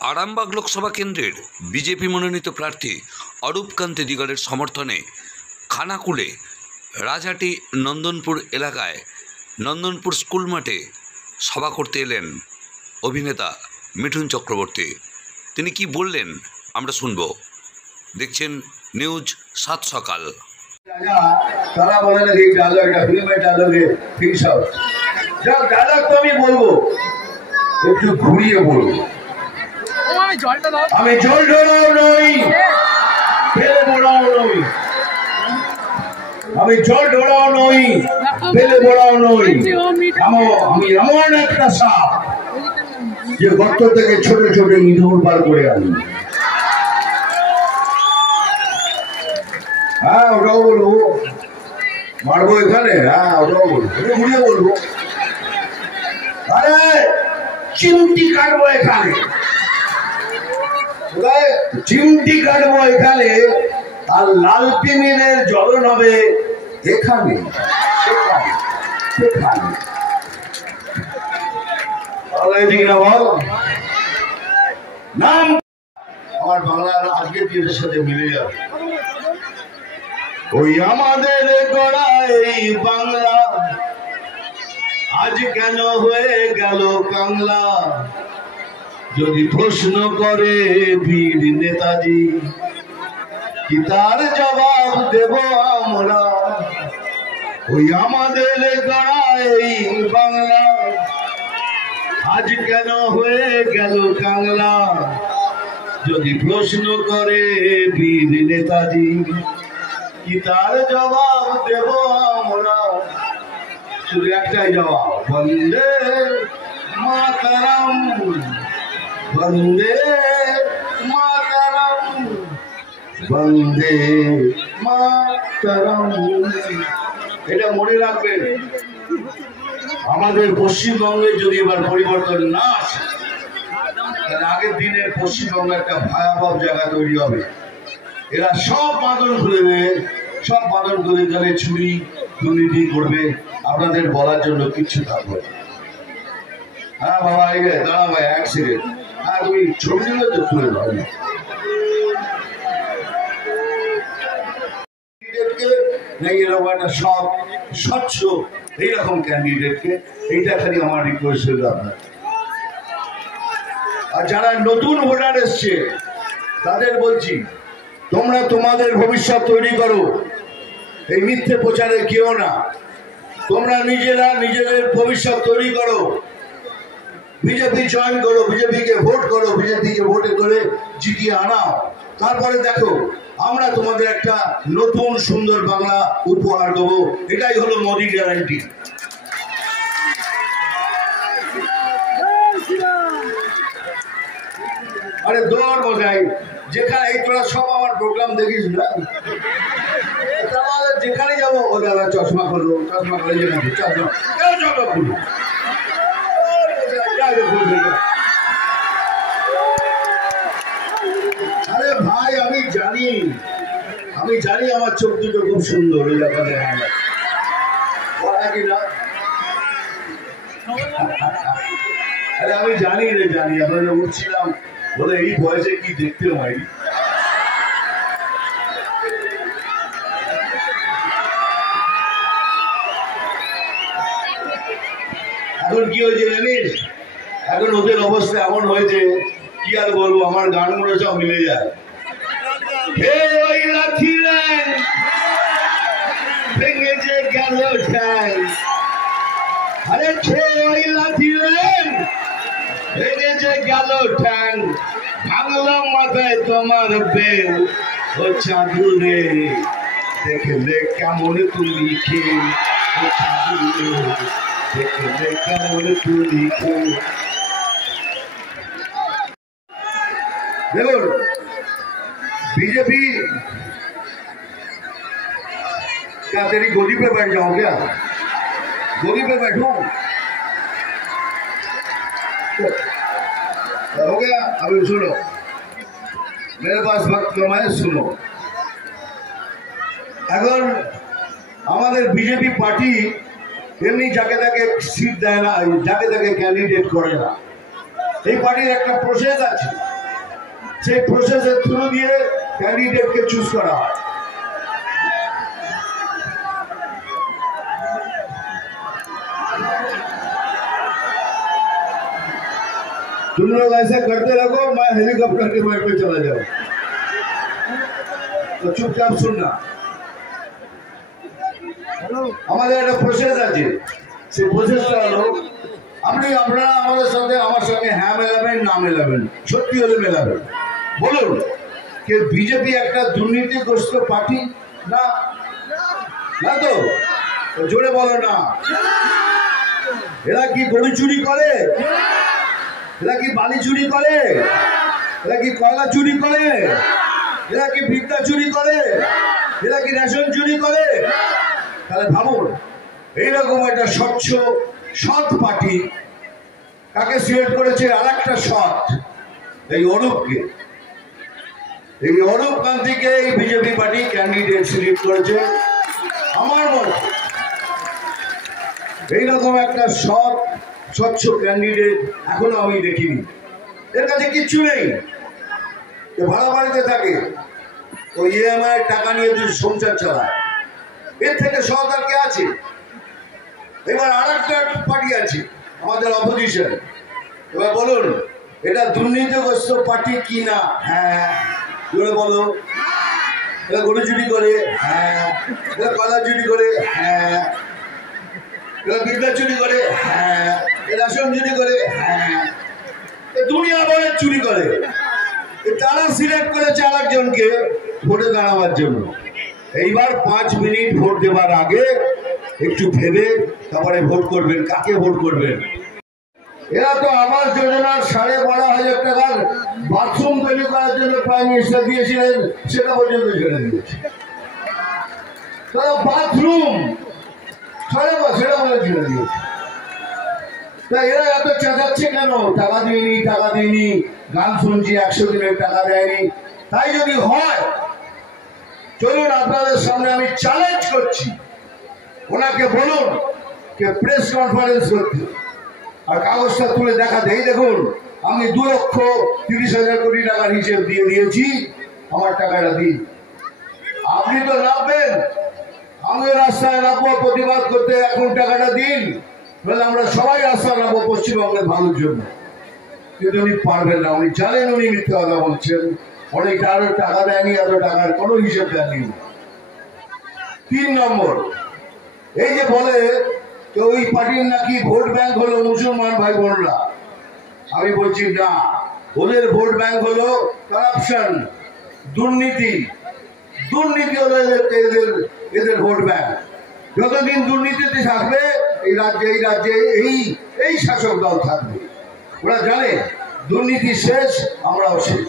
Arambagh Lok Sabha केंद्रेर BJP मनोनीत प्रार्थी अरूप कांति दिगरेर समर्थने खानाकुले राजहाटी Nandanpur एलाकाय Nandanpur school माठे सभा करते एलेन अभिनेता मिठुन चक्रवर्ती। तिनि कि बोललेन आमरा शुनबो। देखছেন নিউজ 7 সকাল। তারা বলে না এই ডায়লগ একটা ফিল্মের ডায়লগে ফিনিশ আউট। যাও ডায়লগ তো আমি বলবো, একটু ঘুরিয়ে বলবো। আমি জল ঢোড়াও নই, ফেলে বোড়াও নই। আমি জল ঢোড়াও নই, ফেলে বোড়াও নই। আমি এমন একটা সাপ যে গর্ত থেকে ছোট ছোট ইঁদুর বার করে আনি। হ্যাঁ ওটাও বলবো, মারবো এখানে। হ্যাঁ ওটাও বলবো, ঘুরিয়ে বলবো। আরে চিমটি কাটবো এখানে, চিমটি কাটবো এখানে, আর লাল পিমিনের জ্বলন হবে এখানে সেখানে সেখানে। বল নাম আমার বাংলার আজকের দিনের সাথে মিলে যাবে। ওই আমাদের গড়া এই বাংলা আজ কেন হয়ে গেল কাংলা? যদি প্রশ্ন করে বীর নেতাজি, কি তার জবাব দেব আমরা? ওই আমাদের গড়া এই বাংলা আজ কেন হয়ে গেল কাংলা? যদি প্রশ্ন করে বীর নেতাজি, কি তার জবাব দেব আমরা? শুধু একটাই জবাব, বন্দে মাতরম, বন্দে মাতরম, বন্দে মাতরম। এটা মনে রাখবেন, আমাদের পশ্চিমবঙ্গে যদি এবার পরিবর্তন না আসে, তাহলে আগের দিনে পশ্চিমবঙ্গে একটা ভয়াবহ জায়গা তৈরি হবে। এরা সব বাঁধন খুলে দেবে, সব বাঁধন খুলে গেলে চুরি দুর্নীতি করবে, আপনাদের বলার জন্য কিচ্ছু থাকবে। হ্যাঁ বাবা এই দাঁড়া ভাই এক সেকেন্ড। হ্যাঁ তুমি ছবি দিলে তো তুলে দাও। এরকম একটা সব স্বচ্ছ এইরকম ক্যান্ডিডেটকে, এইটা খালি আমার রিকোয়েস্ট হলো আপনার। আর যারা নতুন ভোটার এসছে তাদের বলছি, তোমরা তোমাদের ভবিষ্যৎ তৈরি করো, এই মিথ্যে প্রচারে কেউ না। তোমরা নিজেরা নিজেদের ভবিষ্যৎ তৈরি করো, বিজেপি জয়েন করো, বিজেপিকে ভোট করো, বিজেপিকে ভোটে করে জিতিয়ে আনাও। তারপরে দেখো আমরা তোমাদের একটা নতুন সুন্দর বাংলা উপহার দেবো। এটাই হলো মোদি গ্যারান্টি। আরে দৌড় বোঝাই যেখানে এই তোরা সব আমার প্রোগ্রাম দেখিস না, যেখানে যাবো ও দাদা চশমা খোলো, চশমা খুলে যেখানে চশমা খুলো। আরে ভাই আমি জানি আমার চোখ দুটো খুব সুন্দর, এই ব্যাপারে কিনা। আরে আমি জানি আপনাদের উঠছিলাম বলে এই বয়সে কি দেখতে হয়। এখন কি হয়েছে জানিস, এখন ওদের অবস্থা এমন হয়েছে কি আর বলবো, আমার গানগুলো সব মিলে যায়। ওই লাঠি ভেঙেছে গেল ঠ্যাং, আরে ওই লাঠি ভেঙেছে গেল ঠ্যাং, ভাঙলো মাথায় তোমার বেল। ও চাঁদুরে দেখলে কেমন তুমি খেয়ে, ও চাঁদুরে দেখলে কেমন তুমি খেয়ে। देखो बीजेपी क्या तेरी गोदी पे बैठ जाऊं क्या? गोदी पे बैठूं? हो गया? अभी सुनो, मेरे पास वक्त कम है, सुनो। এখন আমাদের বিজেপি পার্টি এমনি যাকে তাকে সিট দেয় না, যাকে তাকে ক্যান্ডিডেট করে না। এই পার্টির একটা প্রসেস আছে। সেই প্রসেসের থ্রু দিয়ে ক্যান্ডিডেটকে চুজ করা হয়। तुम लोग ऐसा करते रहो, मैं हेलीकॉप्टर के बैठ पे चला जाऊं, तो चुपचाप सुनना। আমাদের একটা প্রসেস আছে, সেই প্রসেসটা হলো আপনারা আমাদের সাথে আমার সঙ্গে হ্যাঁ মেলাবেন না মেলাবেন, সত্যি হলে মেলাবেন। বলুন যে বিজেপি একটা দুর্নীতিগ্রস্ত পার্টি না? না তো জোরে বলো না। এরা কি গরু চুরি করে? এরা কি বালি চুরি করে? এরা কি কয়লা চুরি করে? এরা কি বিদ্যা চুরি করে? এরা কি রেশন চুরি করে? তাহলে ভাবুন, এইরকম একটা স্বচ্ছ সৎ পার্টি কাকে সিলেক্ট করেছে? আর একটা সৎ, এই অরূপকে। এই অরূপ কান্তিকে এই বিজেপি পার্টি ক্যান্ডিডেট সিলেক্ট করেছে। আমার মনে এইরকম একটা সৎ স্বচ্ছ ক্যান্ডিডেট এখনো আমি দেখিনি। এর কাছে কিচ্ছু নেই, ভাড়া বাড়িতে থাকে, ওই ইএমআই টাকা নিয়ে যদি সংসার চালায়, এর থেকে সৎ আর কে আছে? এবার আর একটা পার্টি আছে আমাদের অপোজিশন। এবার বলুন এটা দুর্নীতিগ্রস্ত পার্টি কি না? হ্যাঁ বলো। এরা গরু চুরি করে? হ্যাঁ। এরা কয়লা চুরি করে? হ্যাঁ। এরা বিদ্যা চুরি করে? হ্যাঁ। এরা রেশন চুরি করে? হ্যাঁ। দুনিয়া ভরে চুরি করে। তারা সিলেক্ট করেছে আরেকজনকে ভোটে দাঁড়াবার জন্য। এইবার 5 মিনিট ভোট দেবার আগে একটু ভেবে তারপরে ভোট করবেন, কাকে ভোট করবেন। এরা তো আবাস যোজনার 12,500 টাকার বাথরুম তৈরি করার জন্য প্রাইম মিনিস্টার দিয়েছিলেন, সেটা পর্যন্ত ছেড়ে দিয়েছে। তারা বাথরুম সেটা বলে ছেড়ে দিয়েছে। তা এরা এত চেঁচাচ্ছে কেন? টাকা দিইনি, টাকা দিইনি, গান শুনছি 100 দিনের টাকা দেয়নি। তাই যদি হয়, চলুন আপনাদের সামনে আমি চ্যালেঞ্জ করছি, ওনাকে বলুন যে প্রেস কনফারেন্স করতে আর কাগজটা তুলে দেখাতে। এই দেখুন, আমি 2,30,000 কোটি টাকার হিসেব দিয়ে দিয়েছি, আমার টাকাটা দিন। আপনি তো নামবেন, আমিও রাস্তায় নামবো প্রতিবাদ করতে, এখন টাকাটা দিন, বলে আমরা সবাই রাস্তায় নামবো পশ্চিমবঙ্গের ভালোর জন্য। কিন্তু উনি পারবেন না, উনি জানেন উনি মিথ্যে কথা বলছেন। অনেক আরো টাকা দেয়নি, এত টাকার কোনো হিসেব দেননি। 3 নম্বর, এই যে বলে ওই পার্টির নাকি ভোট ব্যাংক হলো মুসলমান ভাই বোনরা। আমি বলছি না, ওদের ভোট ব্যাংক হলো কারাপশন, দুর্নীতি। দুর্নীতি হলো এদের ভোট ব্যাংক। যতদিন দুর্নীতিতে থাকবে এই রাজ্যে এই শাসক দল থাকবে। ওরা জানে দুর্নীতি শেষ, আমরাও শেষ।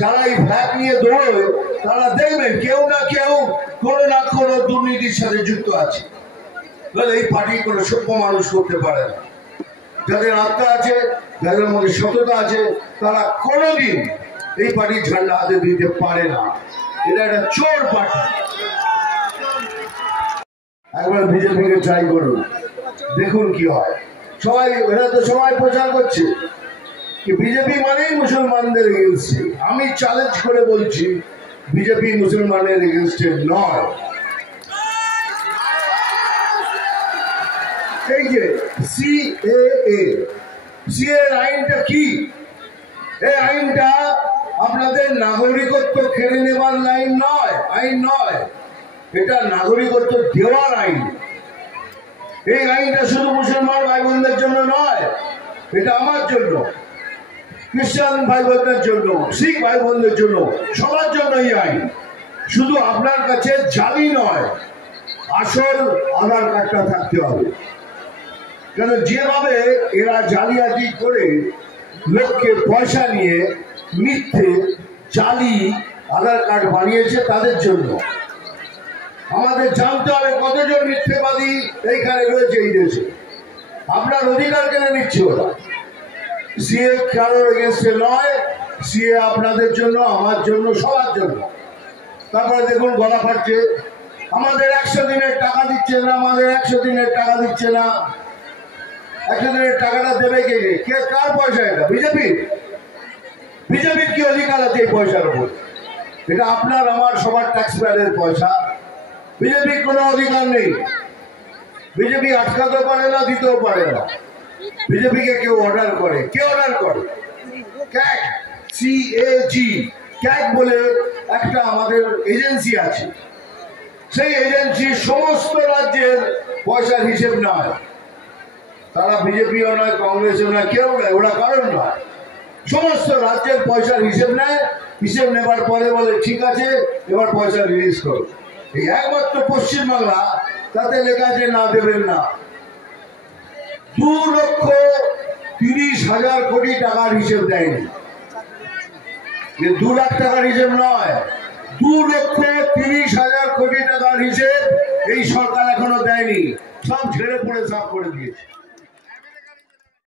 যারা এই ভ্যাট নিয়ে দৌড়ে তারা দেখবেন কেউ না কেউ কোনো না কোনো দুর্নীতির সাথে যুক্ত আছে। এই পার্টি কোনো সভ্য মানুষ করতে পারে না। যাদের আত্মা আছে, যাদের মধ্যে সততা আছে, তারা কোনোদিন এই পার্টির ঝান্ডা হাতে দিতে পারে না। এটা একটা চোর পার্টি। একবার বিজেপিকে ট্রাই করুন, দেখুন কি হয়। এরা তো সবাই প্রচার করছে कि बीजेपी माने मुसलमानদের এগেইনস্টে। আমি চ্যালেঞ্জ করে বলছি বিজেপি মুসলমানের এগেইনস্টে নয়। এই যে সিএ আইনটা কি? এই আইনটা আপনাদের নাগরিকত্ব কেড়ে নেবার আইন নয়, এটা নাগরিকত্ব দেওয়ার আইন। এই আইনটা শুধু মুসলমান ভাই বোনদের জন্য নয়, এটা আমার জন্য, খ্রিস্টান ভাই বোনদের জন্য, শিখ ভাই বোনদের জন্য, সবার জন্য এই আইন। শুধু আপনার কাছে জালি নয়, আসল আধার কার্ডটা থাকতে হবে। কেন যেভাবে এরা জালিয়াতি করে লোককে পয়সা নিয়ে মিথ্যে জালি আধার কার্ড বানিয়েছে তাদের জন্য। আমাদের জানতে হবে কতজন মিথ্যেবাদী এইখানে রয়েছে এই দেশে। আপনার অধিকার কেড়ে নিচ্ছে ওরা। সিএ কারোর এগেন্সটে নয়, সিএ আপনাদের জন্য, আমার জন্য, সবার জন্য। তারপরে দেখুন গলা ফাটছে, আমাদের 100 দিনের টাকা দিচ্ছে না, আমাদের 100 দিনের টাকা দিচ্ছে না। 100 দিনের টাকাটা দেবে কে? কার পয়সা এটা? বিজেপি বিজেপির কি অধিকার আছে এই পয়সার উপর? এটা আপনার আমার সবার ট্যাক্স পেয়ারের পয়সা। বিজেপির কোনো অধিকার নেই। বিজেপি আটকাতেও পারে না, দিতেও পারে না। বিজেপিকে কেউ অর্ডার করে, কে অর্ডার করে? ক্যাগ, CAG, ক্যাগ বলে একটা আমাদের এজেন্সি আছে। সেই এজেন্সি সমস্ত রাজ্যের পয়সার হিসেব নয়। তারা বিজেপিও নয়, কংগ্রেসও নয়, কেউ নয়, ওরা কারণ নয়। সমস্ত রাজ্যের পয়সার হিসেব নেয়। হিসেব নেবার পরে বলে ঠিক আছে, এবার পয়সা রিলিজ করো। এই একমাত্র পশ্চিমবাংলা, তাতে লেখা আছে না, দেবেন না। 2,30,000 কোটি টাকার হিসেব দেয়নি। 2 লাখ টাকার হিসেব নয়, 2,30,000 কোটি টাকার হিসেব এই সরকার এখনো দেয়নি। সব ঝেড়ে পড়ে সাফ করে দিয়েছে।